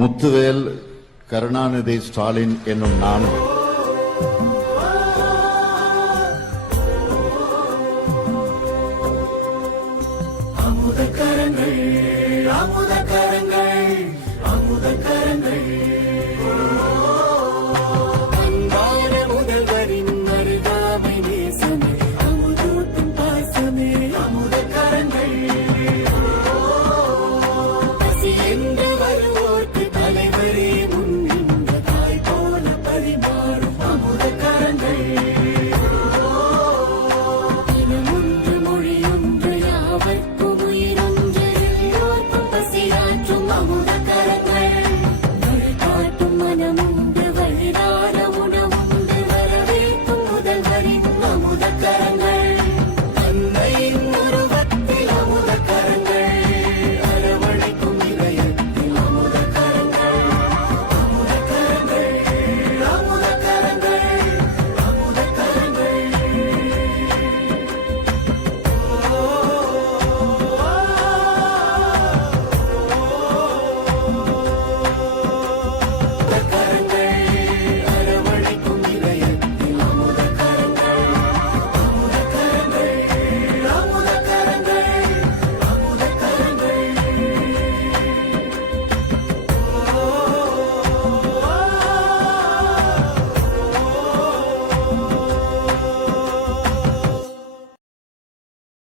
முத்துவேல் கருணாநிதி ஸ்டாலின் என்னும் நானும் அமுத கரங்கள் அமுத